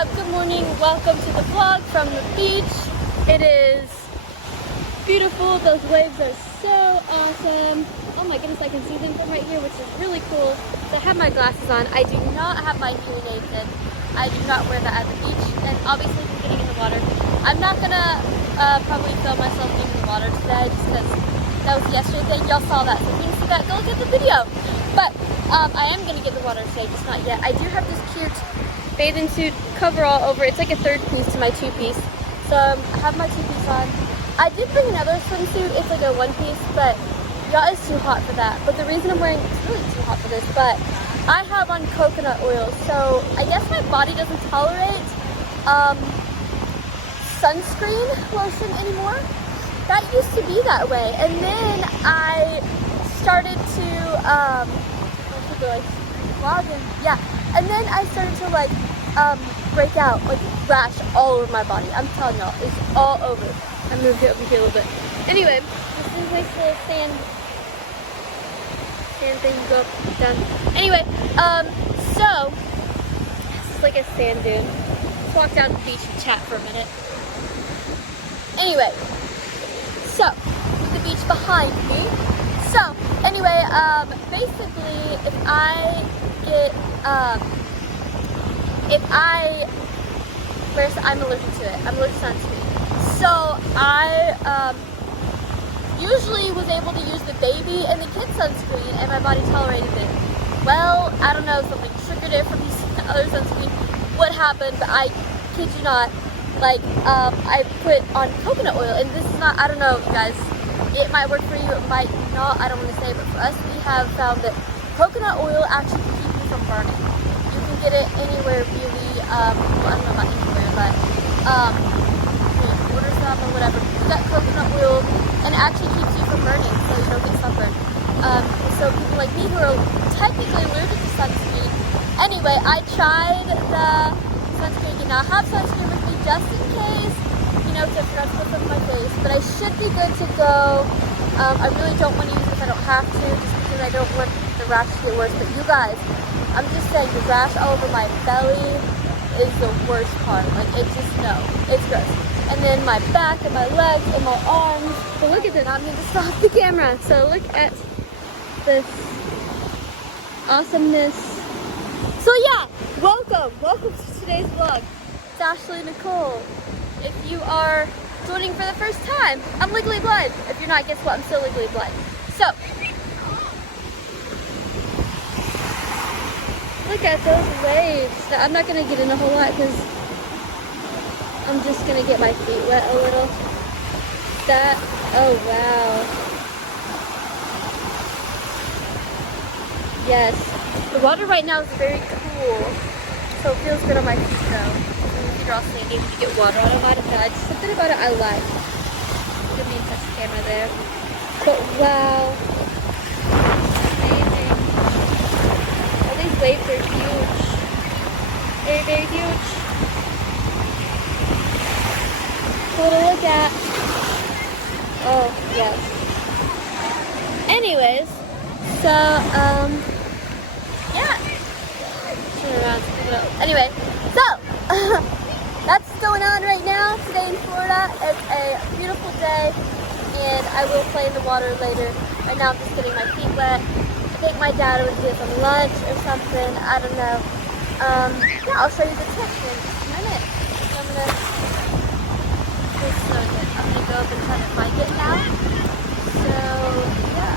up? Good morning. Welcome to the vlog from the beach. It is beautiful. Those waves are so awesome. Oh my goodness, I can see them from right here, which is really cool. So I have my glasses on. I do not have my hearing aids in. I do not wear that at the beach. And obviously I'm getting in the water. I'm not gonna probably film myself getting in the water today just because that was the yesterday thing. Y'all saw that. So if you didn't see that, go look at the video. But I am gonna get in the water today, just not yet. I do have this cute bathing suit coverall over. It's like a third piece to my two-piece. So I have my two-piece on. I did bring another swimsuit. It's like a one-piece, but y'all, it's too hot for that. But the reason I'm wearing, it's really too hot for this, but I have on coconut oil. So I guess my body doesn't tolerate sunscreen lotion anymore. That used to be that way. And then I started to, yeah. And then I started to break out, rash all over my body. I'm telling y'all, it's all over. I moved it over here a little bit. Anyway, this is a nice little sand thing, go up, down. Anyway, so, this is like a sand dune. Let's walk down to the beach and chat for a minute. Anyway, so, with the beach behind me. So, anyway, basically, if I get, I'm allergic to it. I'm allergic to sunscreen. So I usually was able to use the baby and the kid sunscreen, and my body tolerated it. Well, I don't know, something triggered it from using other sunscreen. What happened? I kid you not. I put on coconut oil, and this is not. I don't know, guys. It might work for you. It might not. I don't want to say, but for us, we have found that coconut oil actually can keep you from burning. You can get it anywhere, really. Well, I don't know about anywhere, but order some or whatever. You got coconut oil, and it actually keeps you from burning, so you don't get sunburned. So people like me who are technically allergic to sunscreen. Anyway, I tried the sunscreen. Did not have sunscreen with me just in case, because I forgot to put some on my face. But I should be good to go. I really don't want to use it if I don't have to, just because I don't want the rash to get worse. But you guys, I'm just saying, the rash all over my belly is the worst part. It's just, no, it's gross. And then my back and my legs and my arms. But look at it, I'm going to stop the camera. So look at this awesomeness. So yeah, welcome to today's vlog. It's Ashley Nicole. If you are joining for the first time, I'm legally blind. If you're not, guess what? I'm still legally blind. So, look at those waves. Now, I'm not going to get in a whole lot because I'm just going to get my feet wet a little. Oh wow. Yes. The water right now is very cool, so it feels good on my feet though. My feet are all sandy to get water out of it. I just something about it I like. Give me a touch the camera there. But wow. Amazing. All these waves are huge. Very, very huge. Cool to look at. Oh, yes. Anyways, so, yeah. Turn around. Anyway, so, that's going on right now today in Florida. It's a beautiful day, and I will play in the water later. Right now I'm just getting my feet wet. I think my dad would get some lunch or something. I don't know. Yeah, I'll show you the trip in just a minute. So I'm gonna go up and try to find it now. So yeah,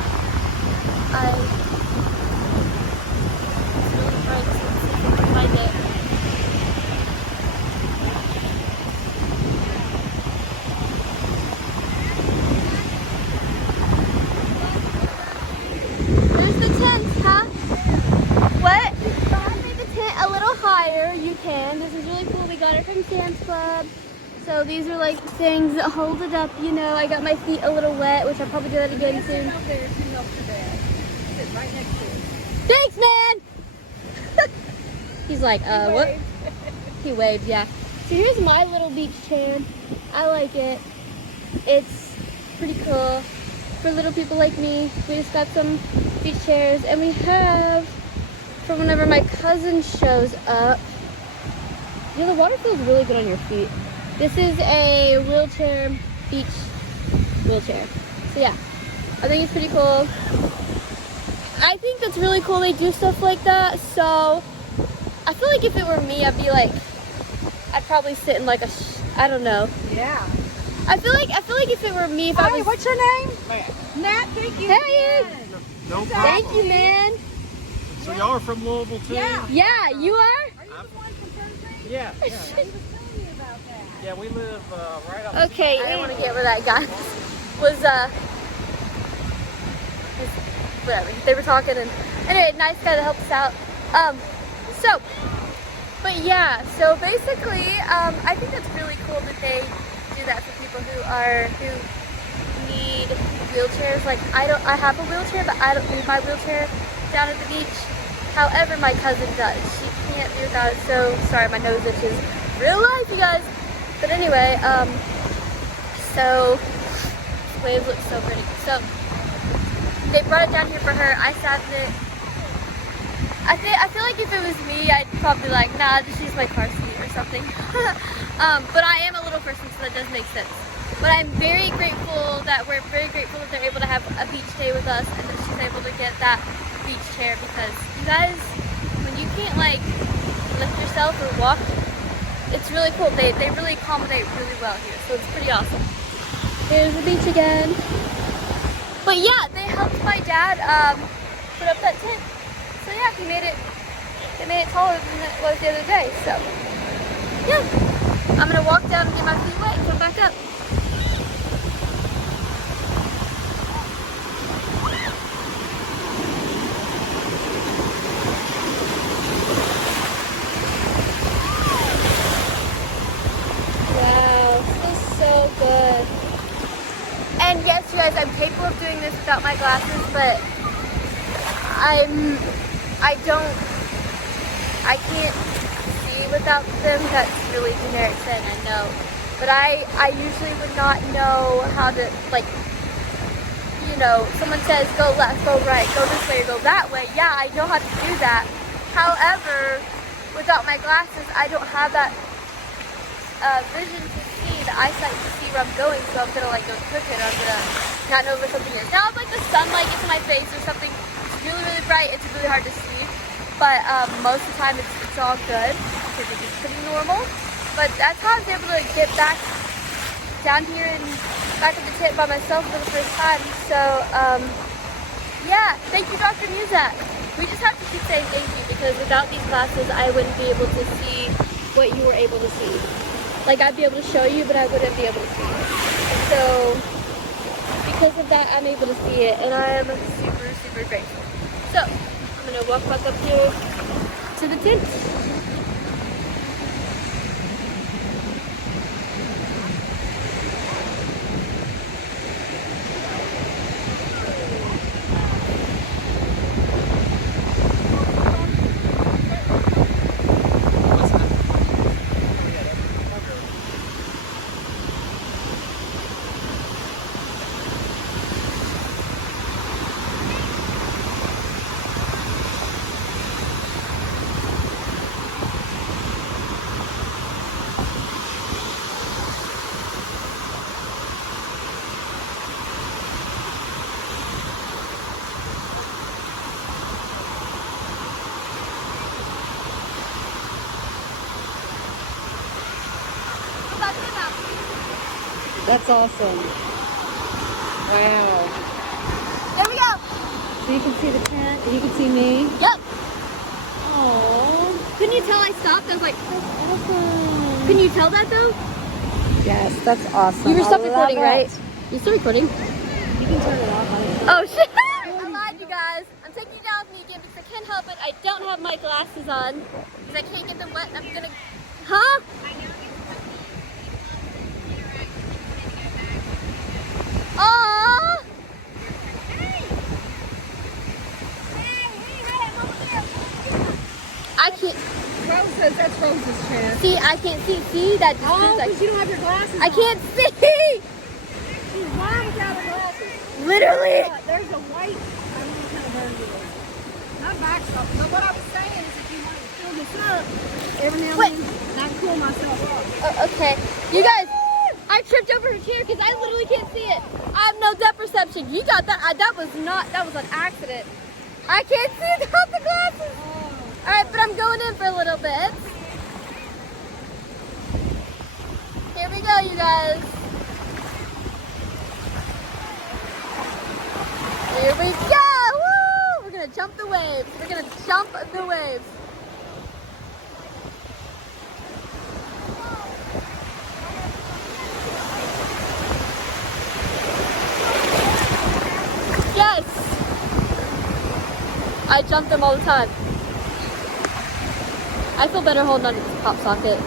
it's really bright, so let's see if we can find it. There's the tent, huh? What? So I made the tent a little higher. You can. This is really cool. We got it from Sam's Club. So these are like things that hold it up, I got my feet a little wet, which I'll probably do that again soon. Sit right next to it. Thanks, man! He's like, what? He waved, yeah. So here's my little beach chair. I like it. It's pretty cool for little people like me. We just got some beach chairs, and we have, for whenever my cousin shows up, Yeah, the water feels really good on your feet. This is a wheelchair, beach wheelchair. So yeah, I think it's pretty cool. I think that's really cool they do stuff like that. So I feel like if it were me, I'd be like, I'd probably sit in like a, I don't know. Yeah. I feel like if it were me, if I Hey, was. what's your name? Matt, thank you. Hey, No problem. thank you, man. So y'all are from Louisville too? Yeah. Yeah, you are? Are you the one from Thursday? Yeah. He was telling me about that. Yeah, we live right up. Okay, I don't want to get where that guy was, whatever. They were talking, and anyway, nice guy that helped us out. But yeah, so basically, I think that's really cool that they do that for people who need wheelchairs. Like, I have a wheelchair, but I don't need my wheelchair down at the beach. However, my cousin does. She can't do without it, so sorry, my nose itches. Real life, you guys. But anyway, so this wave looks so pretty. So they brought it down here for her. I sat in it. I feel like if it was me, I'd probably like, nah, just use my car seat or something. But I am a little person, so that does make sense. But I'm very grateful that they're able to have a beach day with us, and that she's able to get that beach chair, because you guys, when you can't like lift yourself or walk, it's really cool. They really accommodate really well here, so it's pretty awesome. Here's the beach again. But yeah, they helped my dad put up that tent. So yeah, they made it taller than it was the other day. So yeah, I'm gonna walk down and get my feet wet and come back up. Wow, this is so good. And yes, you guys, I'm capable of doing this without my glasses, but I can't see without them. That's really generic saying, I know. But I usually would not know how to, like, you know, someone says go left, go right, go this way, or go that way. Yeah, I know how to do that. However, without my glasses, I don't have that vision to see, the eyesight to see where I'm going, so I'm gonna like go crooked, or I'm gonna not know where something is. Now if like the sunlight gets in my face or something really, really bright, it's really hard to see. But most of the time it's all good, because it's pretty normal. But that's how I was able to get back down here and back at the tent by myself for the first time. So yeah, thank you, Dr. Muzak. We just have to keep saying thank you, because without these glasses I wouldn't be able to see what you were able to see. Like, I'd be able to show you, but I wouldn't be able to see it. So because of that, I'm able to see it, and I am super, super grateful. So I'm gonna walk back up here to the tent. That's awesome. Wow. There we go. So you can see the tent, and you can see me. Yep. Oh. Couldn't you tell I stopped? I was like, That's awesome. couldn't you tell that though? Yes, that's awesome. You were stopped I recording, love right? it. You're still recording. You can turn it off. Oh shit! I lied, you guys. I'm taking you down with me again because I can't help it. I don't have my glasses on because I can't get them wet, and I'm gonna. Huh? Aww. I can't Rose says that's Rose's chance. see. I can't see. See that? Just Oh, proves because you don't have your glasses I on. can't see. She's blind without her glasses. Literally. There's a white, I don't know what kind of bird it is. Not backstop. But what I was saying is if you want to fill this up, every now and Wait. then, pull myself up. Okay. You guys, I tripped over her chair because I literally can't see it. I have no depth perception. You got that. That was an accident. I can't see without the glasses. All right, but I'm going in for a little bit. Here we go, you guys. Here we go. Woo! We're going to jump the waves. We're going to jump the waves. Yes. I jump them all the time. I feel better holding on to this pop socket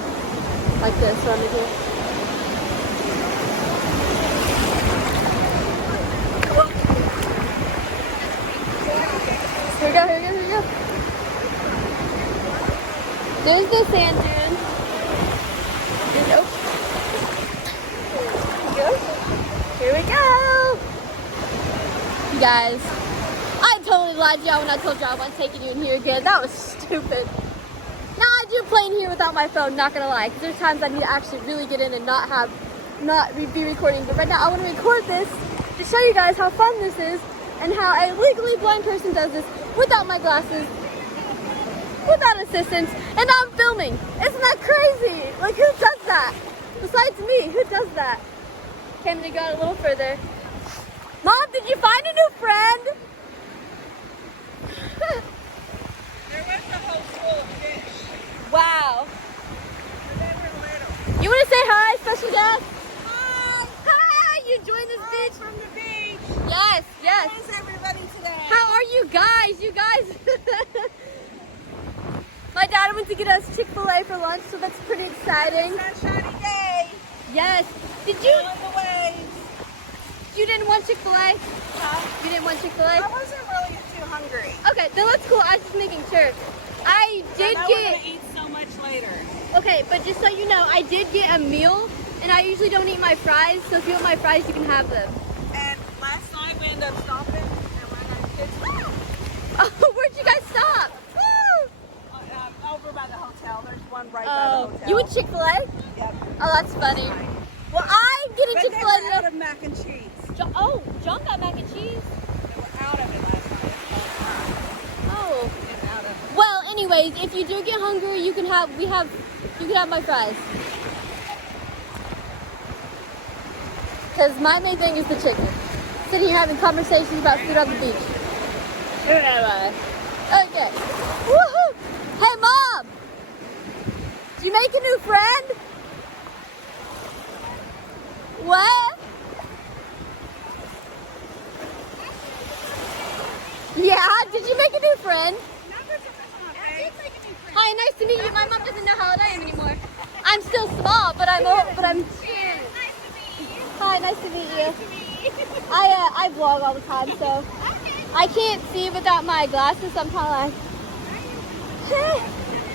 like this around here. Here we go, here we go, here we go. There's the sand dune. Here we go. You guys, I totally lied to y'all when I told y'all I wasn't taking you in here again. That was stupid. Now I do play in here without my phone, not gonna lie, because there's times I need to actually really get in and not be recording. But right now I want to record this to show you guys how fun this is and how a legally blind person does this without my glasses, without assistance, and I'm filming. Isn't that crazy? Like, who does that? Besides me, who does that? Okay, I'm gonna go out a little further. Mom, did you find a new friend? There was a whole school of fish. Wow. But they were little. You want to say hi, special guest? Hi! Hi, you joined this Hi bitch. from the beach. Yes, yes. How's everybody today? How are you guys? You guys. My dad went to get us Chick-fil-A for lunch, so that's pretty exciting. Sunshiny day. Yes. Did you? On the waves. You didn't want Chick-fil-A? You didn't want I Chick-fil-A? wasn't really too hungry. Okay, then that's cool. I was just making sure. I did I know we're get. gonna eat so much later. Okay, but just so you know, I did get a meal, and I usually don't eat my fries. So if you want my fries, you can have them. And last night we ended up stopping and we're at our kids' Oh, where'd you guys stop? Woo! over by the hotel. There's one right by the hotel. You went Chick-fil-A? Yep. Oh, that's funny. Well, I get a But they Chick-fil-A were out meal. of mac and cheese. John got mac and cheese. They were out of it last night. Oh. And out of it. Well, anyways, if you do get hungry, you can have my fries. Because my main thing is the chicken. Sitting here having conversations about food on the beach. Okay. Woohoo! Hey, Mom! Did you make a new friend? What? Yeah, did you make a new friend? Hi, nice to meet you. My mom doesn't know how old I am anymore. I'm still small, but I'm old, but I'm cute. Hi, nice to meet you. I vlog all the time, so I can't see without my glasses, so I'm kind of like,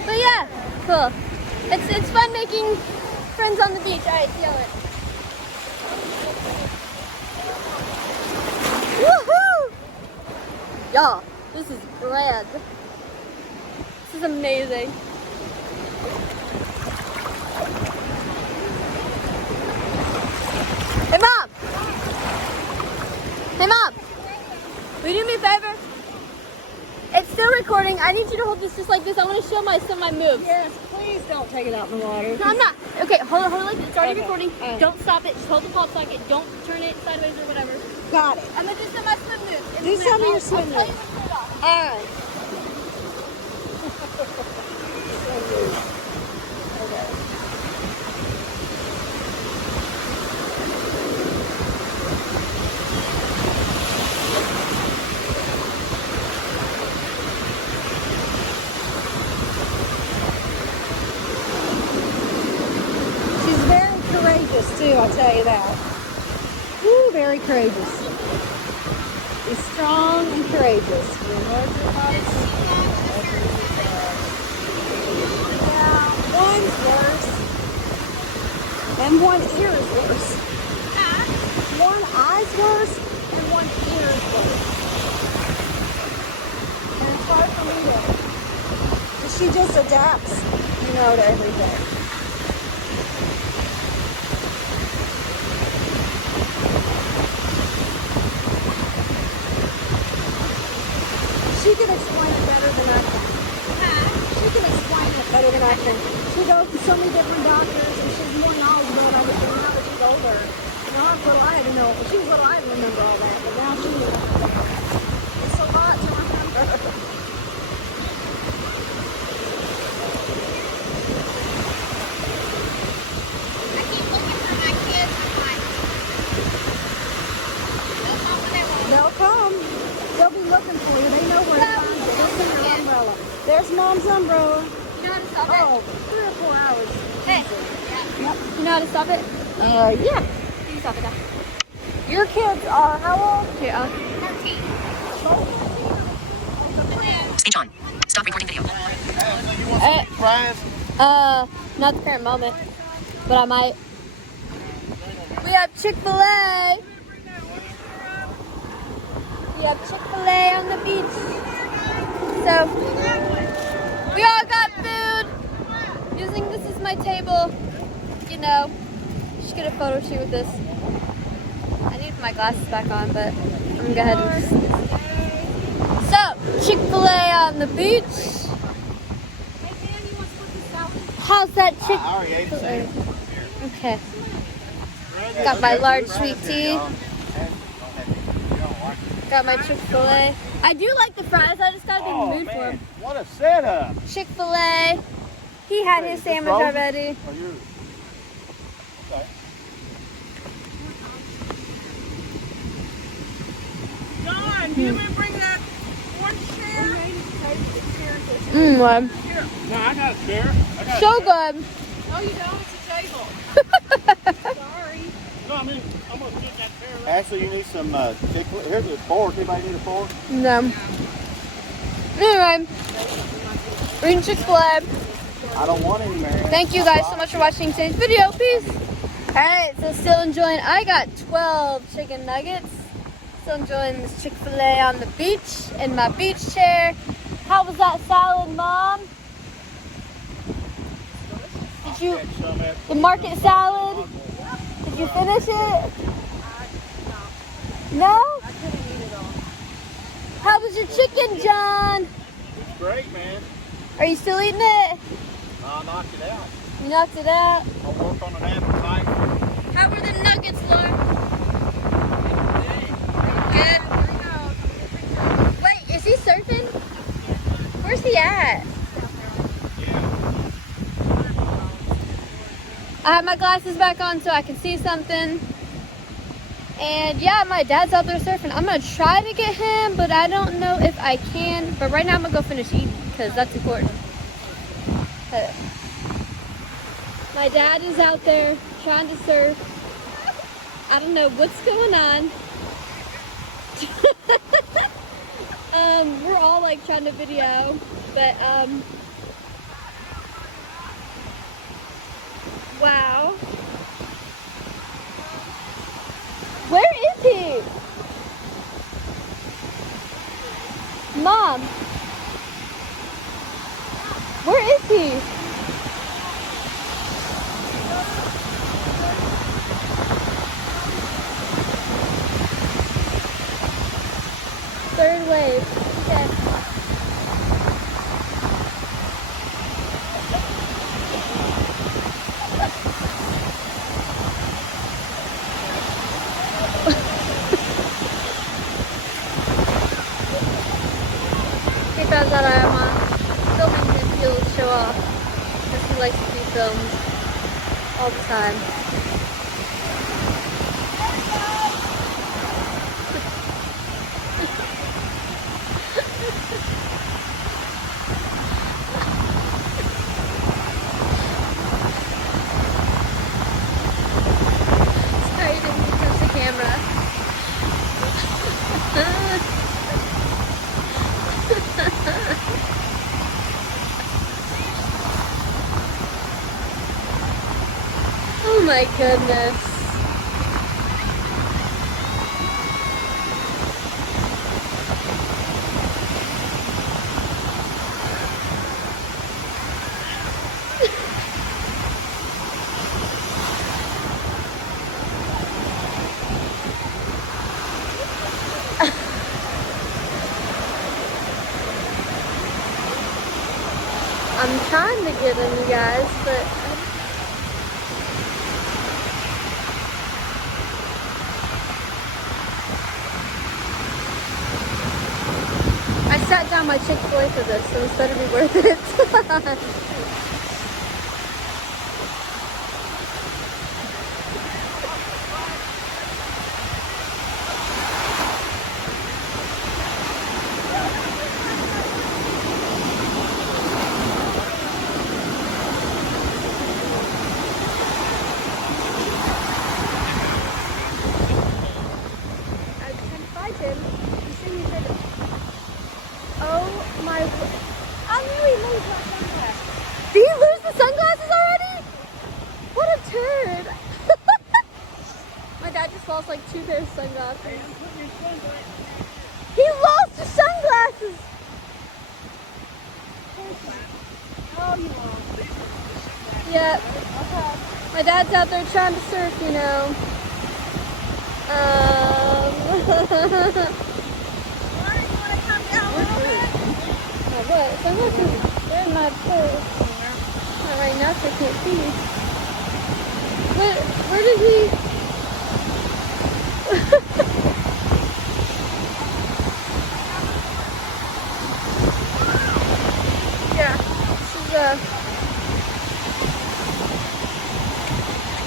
but yeah, cool. It's fun making friends on the beach. All right, see y'all later. Woohoo! Y'all, this is grand. This is amazing. Hey, Mom! Hey, Mom! Will you do me a favor? It's still recording. I need you to hold this just like this. I want to show some of my moves. Yes, please don't take it out in the water. No, I'm not. Okay, hold it like this. It's already Okay. recording. Don't stop it. Just hold the pop socket. Don't turn it sideways or whatever. Got it. I'm going to do some of my swim moves. Do some of your swim I'll tell you moves. when to get off. All right. She's very courageous too, I'll tell you that. Woo, very courageous. She's strong and courageous. Yeah, one's worse. And one ear is worse. One eye's worse and one ear is worse. And it's hard for me to, she just adapts, to everything. She goes to so many different doctors, and she's more knowledgeable about it now that she's older. You know, I was little, I had to know. When she was little, I didn't remember all that, but now she's it's a lot to remember. I keep looking for my kids. They'll come. They'll be looking for you. They know where to find you. They'll see your umbrella. There's Mom's umbrella. You know how to stop it? Oh, 3 or 4 hours. Hey. Yep. You know how to stop it? Yeah. You stop it now. Your kids are how old? Here, 13. Speech on. Stop recording video. You want some fries? not the current moment, but I might. We have Chick-fil-A. We have Chick-fil-A on the beach. So, we all got food. Using this as my table. You know, just get a photo shoot with this. I need to put my glasses back on, but I'm gonna go ahead and just... So, Chick-fil-A on the beach. How's that I already ate Chick-fil-A? some. Okay. Got my large sweet tea. Got my Chick-fil-A. I do like the fries. I just gotta be in the mood for them. What a setup. Chick-fil-A. He had his Is this sandwich frozen? already. Are you? Okay. John, do you want to bring that one chair? Mmm, Here. No, I got a chair. I got so a chair. good. No, you don't. It's a table. Sorry. No, I mean, I'm going to get that chair. Ashley, you need some Chick-fil-A. Here's a fork. Anybody need a fork? No. Anyway, we're eating Chick-fil-A. I don't want any, man. Thank you guys so much for watching today's video. Peace. Alright, so still enjoying. I got 12 chicken nuggets. Still enjoying this Chick-fil-A on the beach in my beach chair. How was that salad, Mom? Did you, Catch some at the market salad? Did you finish it? No? How was your chicken, John? It's great, man. Are you still eating it? I knocked it out. You knocked it out. I'll work on an appetite. How were the nuggets, Lauren? Good. Wait, is he surfing? Where's he at? I have my glasses back on so I can see something. And yeah, my dad's out there surfing. I'm gonna try to get him, but I don't know if I can. But right now I'm gonna go finish eating because that's important. My dad is out there trying to surf. I don't know what's going on. We're all like trying to video, but wow. Where is he? Mom. Where is he? Third wave. Okay. He found out I'm filming him. He'll show off because he likes to be filmed all the time. Sorry, you didn't touch the camera. Oh my goodness. I'm trying to to get them, you guys, but I sat down my Chick-fil-A for this, so this better be worth it. I was trying to find him. You see me said, oh my, I knew he lose my sunglasses. Did he lose the sunglasses already? What a turd. My dad just lost like 2 pairs of sunglasses. He lost his sunglasses. Oh, you know. Yep. My dad's out there trying to surf, you know. Alright, you want to come down a little bit? What? Sunglasses? They're in my purse. Not right now, so I can't see. Where did he? Yeah.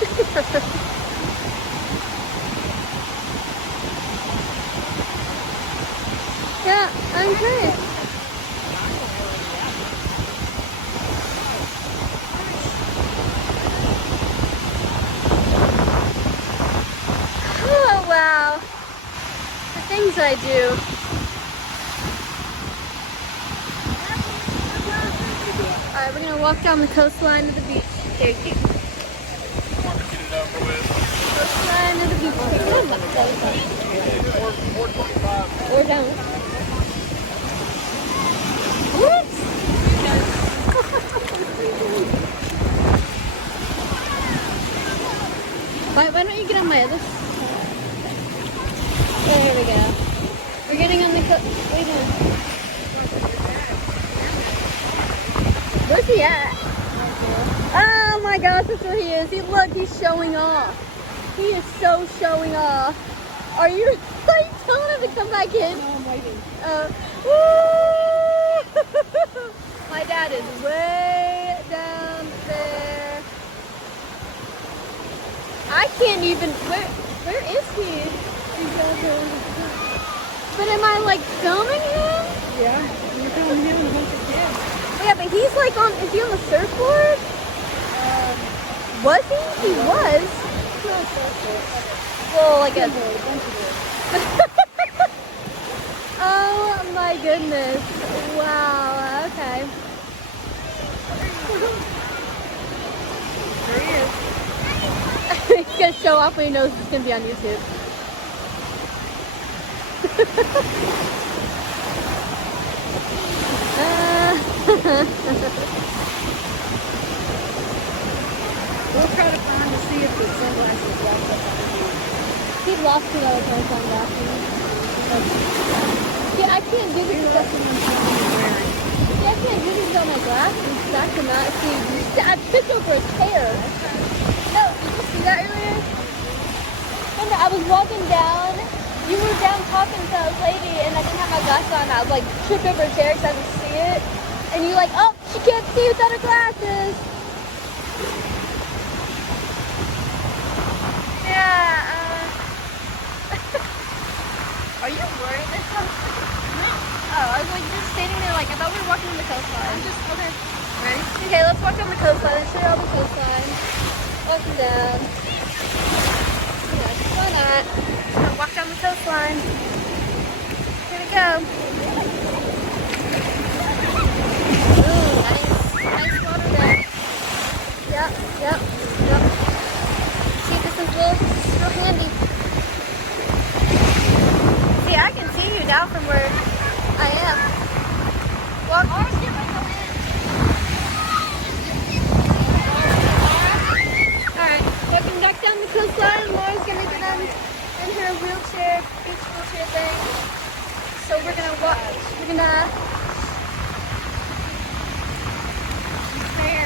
This is yeah, I'm great. Oh, wow. The things I do. Alright, we're gonna walk down the coastline to the beach. There you go. Coastline to the beach. Or don't. What? Why don't you get on my other side? There we go. We're getting on the coast. What are you doing? Where's he at? Oh my gosh, that's where he is. He's showing off. He is so showing off. Are you telling him to come back in? No, I'm waiting. Woo! My dad is way down there. I can't even. Where is he? But am I like filming him? Yeah, you're filming him and a bunch of kids. Oh, yeah, but he's like on. Is he on the surfboard? Was he? He was. Well, like a. Oh my goodness! Wow. Okay. There he is. He's gonna show off when he knows it's gonna be on YouTube. We'll try to find to see if the sunglasses lost up on him. He lost two other pair of sunglasses. Yeah, I can't do this without yeah, I can't do this without my glasses. I cannot see. I tripped over a chair. No, did you see that earlier? Remember, I was walking down. You were down talking to a lady, and I didn't have my glasses on. I was like tripped over a chair because I didn't see it. And you're like, oh, she can't see without her glasses. Yeah. Are you worried or something? Oh, I was like just standing there like I thought we were walking on the coastline. Okay. Ready? Okay, let's walk on the coastline. Let's show you all the coastline. Walking down. Yeah, why not? We're gonna walk down the coastline. Here we go. Ooh, nice water there. Yep. See, this is real handy. See, I can see you now from where I am. Walk. Alright, walking back down the coastline. Laura's gonna get on in her wheelchair, beach wheelchair thing. So we're gonna walk. We're gonna. There.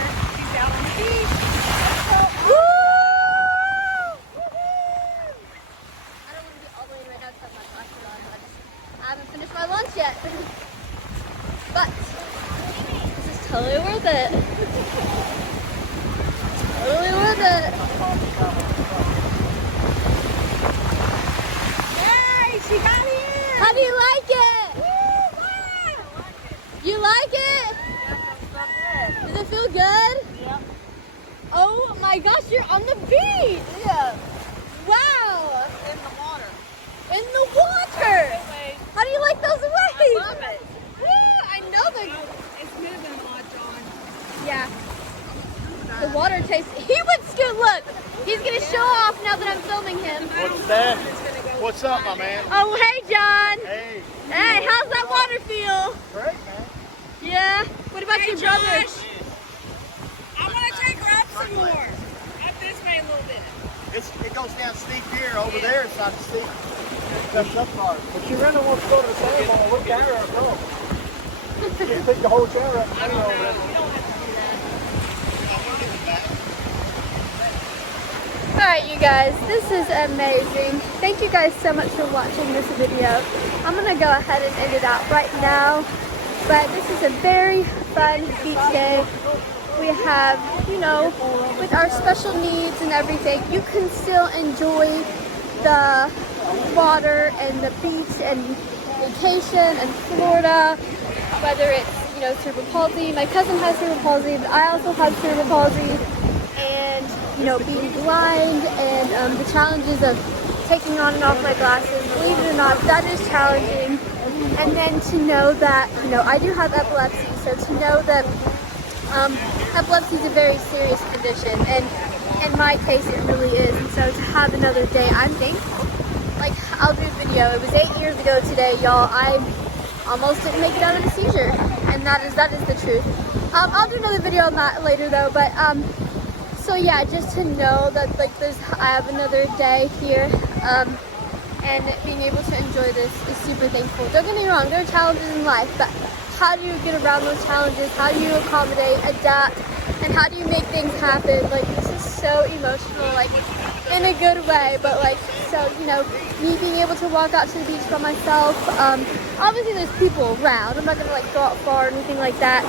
my gosh, you're on the beach. Yeah. Wow. In the water. In the water. How do you like those waves? Love it. Woo, I know the. It's moving a lot, John. Yeah. The water tastes. He would scoot. Look, he's gonna show off now that I'm filming him. What's that? What's up, my man? Oh, hey, John. Hey. Hey, how's that water feel? Great, man. Yeah. What about your brother? I want to take her up some more. Up this way a little bit. It goes down steep here. Over there, it's not steep. That's up part. But you really want to go to the sand ball, look down or go. You take the whole chair up. I don't know. Alright, you guys, this is amazing. Thank you guys so much for watching this video. I'm going to go ahead and end it out right now. But this is a very fun beach day. We have, you know, with our special needs and everything, you can still enjoy the water and the beach and vacation and Florida, whether it's, you know, cerebral palsy. My cousin has cerebral palsy, but I also have cerebral palsy. And, you know, being blind and the challenges of taking on and off my glasses. Believe it or not, that is challenging. And then to know that, you know, I do have epilepsy, so to know that epilepsy is a very serious condition, and in my case it really is. And so to have another day, I'm thankful. Like, I'll do a video. It was 8 years ago today, y'all. I almost didn't make it out of a seizure, and that is the truth. I'll do another video on that later though, but so yeah, just to know that like I have another day here, and being able to enjoy this is super thankful. Don't get me wrong, there are challenges in life, but how do you get around those challenges? How do you accommodate, adapt, and how do you make things happen? Like, this is so emotional, like in a good way, but like, so, you know, me being able to walk out to the beach by myself, obviously there's people around. I'm not gonna like go out far or anything like that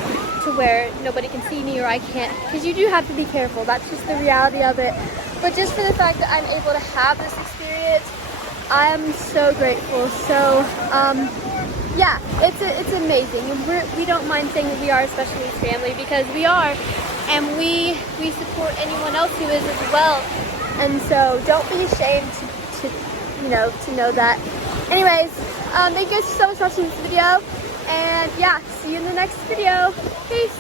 to where nobody can see me or I can't, because you do have to be careful. That's just the reality of it. But just for the fact that I'm able to have this experience, I am so grateful. So yeah, it's amazing. We don't mind saying that we are a special needs family, because we are, and we support anyone else who is as well. And so don't be ashamed to know that. Anyways, thank you guys so much for watching this video, and yeah, see you in the next video. Peace.